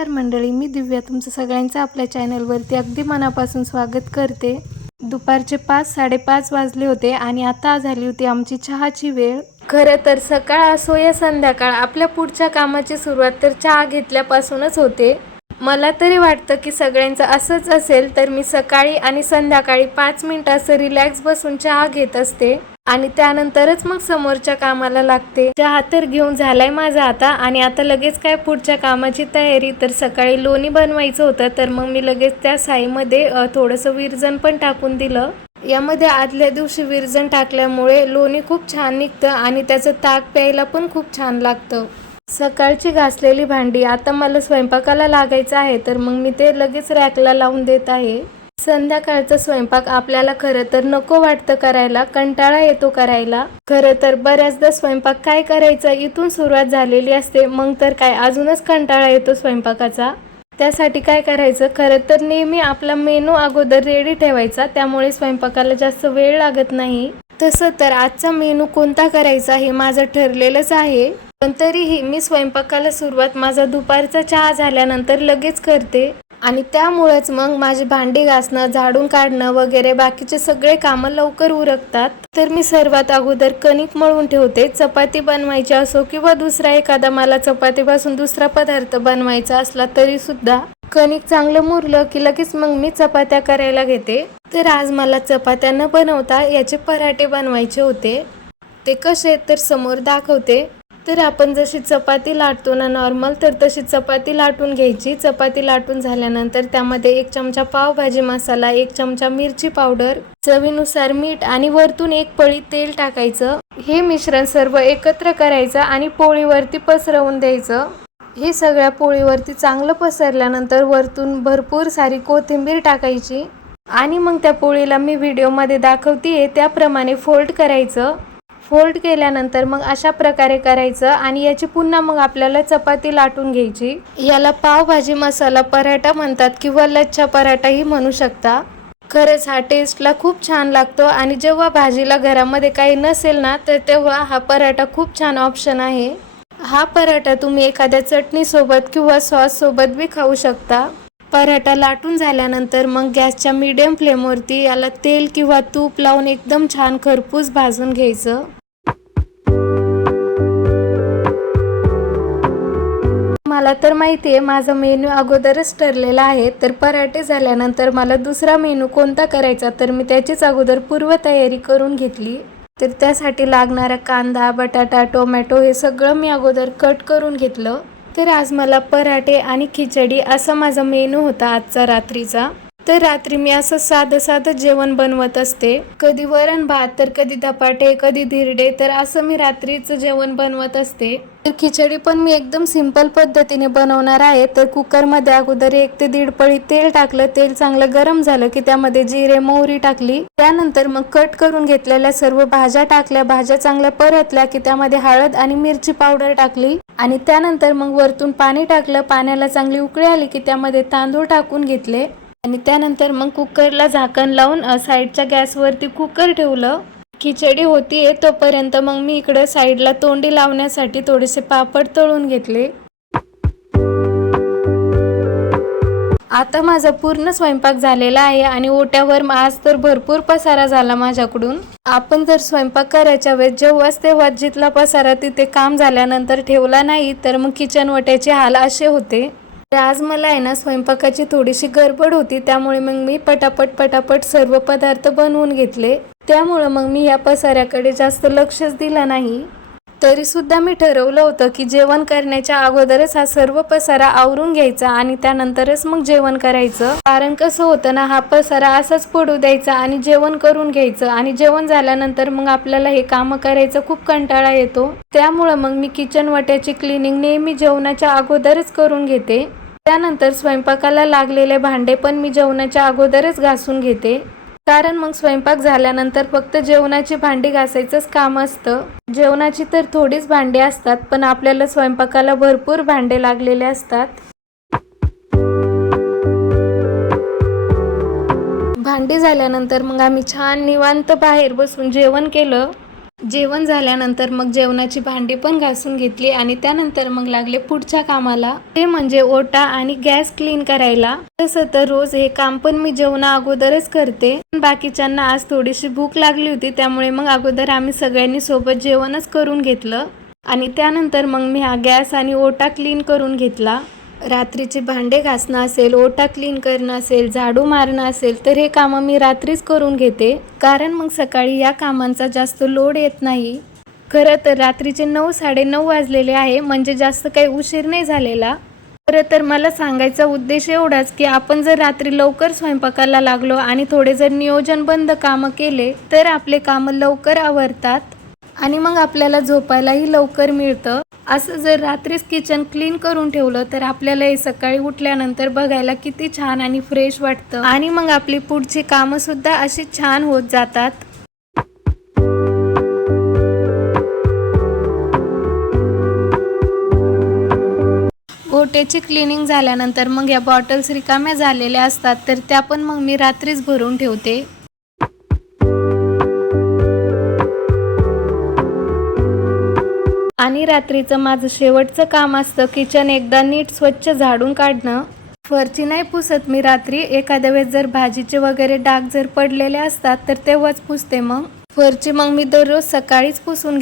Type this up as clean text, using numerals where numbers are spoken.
नमस्कार मंडळी, मी दिव्या तुमचं सगळ्यांचं आपल्या चॅनलवरती अगदी मनापासून स्वागत करते। दुपारचे 5-5:30 वाजले होते आणि आता झाली होती आमची चहाची वेळ। खरं तर सकाळ असो या संध्याकाळ आपल्या पुढच्या कामाची सुरुवात तर चहा घेतल्यापासूनच होते। मला तरी वाटतं की सगळ्यांचं असंच असेल, तर मी सकाळी आणि संध्याकाळी 5 मिनिटं असं रिलॅक्स बसून चहा घेत असते आणि त्यानंतरच मग समोरच्या कामाला लागते। चहा तर घेऊन झालाय माझा आता आणि आता लगेच काय पुढच्या कामाची तयारी। तर सकाळी लोणी बनवायचं होतं, तर मग मी लगेच त्या साईमध्ये थोडंसं विरजण पण टाकून दिलं। यामध्ये आदल्या दिवशी विरजण टाकल्यामुळे लोणी खूप छान निघतं आणि त्याचं ताक प्यायला पण खूप छान लागतं। सकाळची घासलेली भांडी आता मला स्वयंपाकाला लागायचं आहे, तर मग मी ते लगेच रॅकला लावून देत आहे। संध्याकाळचा स्वयंपाक आपल्याला खरं तर नको वाटतं करायला, कंटाळा येतो करायला। खरं तर बऱ्याचदा स्वयंपाक काय करायचं इथून सुरुवात झालेली असते, मग तर काय अजूनच कंटाळा येतो स्वयंपाकाचा। त्यासाठी काय करायचं, खरं तर नेहमी आपला मेनू अगोदर रेडी ठेवायचा, त्यामुळे स्वयंपाकाला जास्त वेळ लागत नाही। तसं तर आजचा मेनू कोणता करायचा हे माझं ठरलेलंच आहे, पण तरीही मी स्वयंपाकाला सुरुवात माझा दुपारचा चहा झाल्यानंतर लगेच करते आणि त्यामुळेच मग माझी भांडी घासणं, झाडून काढणं वगैरे बाकीचे सगळे कामं लवकर उरकतात। तर मी सर्वात अगोदर कणिक मळून ठेवते। चपाती बनवायची असो किंवा दुसरा एखादा मला चपातीपासून दुसरा पदार्थ बनवायचा असला तरी सुद्धा कणिक चांगलं मुरलं की लगेच मग मी चपात्या करायला घेते। तर आज मला चपात्या न बनवता याचे पराठे बनवायचे होते। ते कसे तर समोर दाखवते। तर आपण जशी चपाती लाटतो ना नॉर्मल, तर तशी चपाती लाटून घ्यायची। चपाती लाटून झाल्यानंतर त्यामध्ये 1 चमचा पावभाजी मसाला, 1 चमचा मिरची पावडर, चवीनुसार मीठ आणि वरतून 1 पळी तेल टाकायचं। हे मिश्रण सर्व एकत्र करायचं आणि पोळीवरती पसरवून द्यायचं। हे सगळ्या पोळीवरती चांगलं पसरल्यानंतर वरतून भरपूर सारी कोथिंबीर टाकायची आणि मग त्या पोळीला मी व्हिडिओमध्ये दाखवतेय त्याप्रमाणे फोल्ड करायचं। फोल्ड केल्यानंतर मग अशा प्रकारे करायचं आणि याची पुन्हा मग आपल्याला चपाती लाटून घ्यायची। याला पावभाजी मसाला पराठा म्हणतात किंवा लच्छा पराठाही म्हणू शकता। खरंच हा टेस्टला खूप छान लागतो आणि जेव्हा भाजीला घरामध्ये काही नसेल ना, तर तेव्हा हा पराठा खूप छान ऑप्शन आहे। हा पराठा तुम्ही एखाद्या चटणीसोबत किंवा सॉससोबत बी खाऊ शकता। पराठा लाटून झाल्यानंतर मग गॅसच्या मीडियम फ्लेमवरती याला तेल किंवा तूप लावून एकदम छान खरपूस भाजून घ्यायचं। मला तर माहिती आहे माझा मेनू अगोदरच ठरलेला आहे, तर पराठे झाल्यानंतर मला दुसरा मेनू कोणता करायचा तर मी त्याचीच अगोदर पूर्वतयारी करून घेतली। तर त्यासाठी लागणारा कांदा, बटाटा, टोमॅटो हे सगळं मी अगोदर कट करून घेतलं। तर आज मला पराठे आणि खिचडी असा माझा मेनू होता आजचा रात्रीचा। तर रात्री मी असं साधं जेवण बनवत असते, कधी वरण भात, तर कधी धपाटे, कधी धिरडे, तर असं मी रात्रीचं जेवण बनवत असते। तर खिचडी पण मी एकदम सिंपल पद्धतीने बनवणार आहे। तर कुकरमध्ये अगोदर 1 ते 1.5 पळी तेल टाकलं। तेल चांगलं गरम झालं की त्यामध्ये जिरे, मोहरी टाकली। त्यानंतर मग कट करून घेतलेल्या सर्व भाज्या टाकल्या। भाज्या चांगल्या परतल्या की त्यामध्ये हळद आणि मिरची पावडर टाकली आणि त्यानंतर मग वरतून पाणी टाकलं। पाण्याला चांगली उकळी आली की त्यामध्ये तांदूळ टाकून घेतले आणि त्यानंतर मग कुकरला झाकण लावून साईडच्या गॅसवरती कुकर ठेवलं। खिचडी होतीये तोपर्यंत मग मी इकडे साईडला तोंडी लावण्यासाठी थोडेसे पापड तळून घेतले। आता माझा पूर्ण स्वयंपाक झालेला आहे आणि ओट्यावर आज तर भरपूर पसारा झाला माझ्याकडून। आपण जर स्वयंपाक करायच्या वेळेस जेव्हाच तेव्हा जिथला पसारा तिथे काम झाल्यानंतर ठेवला नाही, तर मग किचन ओट्याचे हाल असे होते। तर आज मला आहे ना स्वयंपाकाची थोडीशी गडबड होती, त्यामुळे मग मी पटापट सर्व पदार्थ बनवून घेतले। त्यामुळे मग मी या पसाऱ्याकडे जास्त लक्षच दिलं नाही। तरी सुद्धा मी ठरवलं होतं की जेवण करण्याच्या अगोदरच हा सर्व पसारा आवरून घ्यायचा आणि त्यानंतरच मग जेवण करायचं। कारण कसं होतं ना, हा पसारा असाच पडू द्यायचा आणि जेवण करून घ्यायचं आणि जेवण झाल्यानंतर मग आपल्याला हे काम करायचं खूप कंटाळा येतो। त्यामुळे मग मी किचन वाट्याची क्लिनिंग नेहमी जेवणाच्या अगोदरच करून घेते। त्यानंतर स्वयंपाकाला लागलेले भांडे पण मी जेवणाच्या अगोदरच घासून घेते, कारण मग स्वयंपाक झाल्यानंतर फक्त जेवणाची भांडी घासायचंच काम असतं। जेवणाची तर थोडीच भांडी असतात, पण आपल्याला स्वयंपाकाला भरपूर भांडे लागलेले असतात। भांडी झाल्यानंतर मग आम्ही छान निवांत बाहेर बसून जेवण केलं। जेवण झाल्यानंतर मग जेवणाची भांडी पण घासून घेतली आणि त्यानंतर मग लागले पुढच्या कामाला, ते म्हणजे ओटा आणि गॅस क्लीन करायला. तसं तर रोज हे काम पण मी जेवणा अगोदरच करते, पण बाकीच्यांना आज थोडीशी भूक लागली होती, त्यामुळे मग अगोदर आम्ही सगळ्यांनी सोबत जेवणच करून घेतलं आणि त्यानंतर मग मी हा गॅस आणि ओटा क्लीन करून घेतला. रात्रीचे भांडे घासणं असेल, ओटा क्लीन करणं असेल, झाडू मारणं असेल, तर हे कामं मी रात्रीच करून घेते, कारण मग सकाळी या कामांचा जास्त लोड येत नाही. खरं तर रात्रीचे 9-9:30 वाजलेले आहे, म्हणजे जास्त काही उशीर नाही झालेला. खरं तर मला सांगायचा उद्देश एवढाच की आपण जर रात्री लवकर स्वयंपाकाला लागलो आणि थोडे जर नियोजनबद्ध कामं केले तर आपले कामं लवकर आवरतात आणि मग आपल्याला झोपायलाही लवकर मिळतं. असं जर रात्रीच किचन क्लीन करून ठेवलं तर आपल्याला हे सकाळी उठल्यानंतर बघायला किती छान आणि फ्रेश वाटतं आणि मग आपली पुढची कामं सुद्धा अशी छान होत जातात. ओट्याची क्लिनिंग झाल्यानंतर मग या बॉटल्स रिकाम्या झालेल्या असतात, तर त्या पण मग मी रात्रीच भरून ठेवते. आणि रात्रीचं माझं शेवटचं काम असतं किचन एकदा नीट स्वच्छ झाडून काढणं. फरची नाही पुसत मी रात्री, एखाद्या वेळेस जर भाजीचे वगैरे डाग जर पडलेले असतात तर तेव्हाच पुसते. मग फरची मग मी दररोज सकाळीच पुसून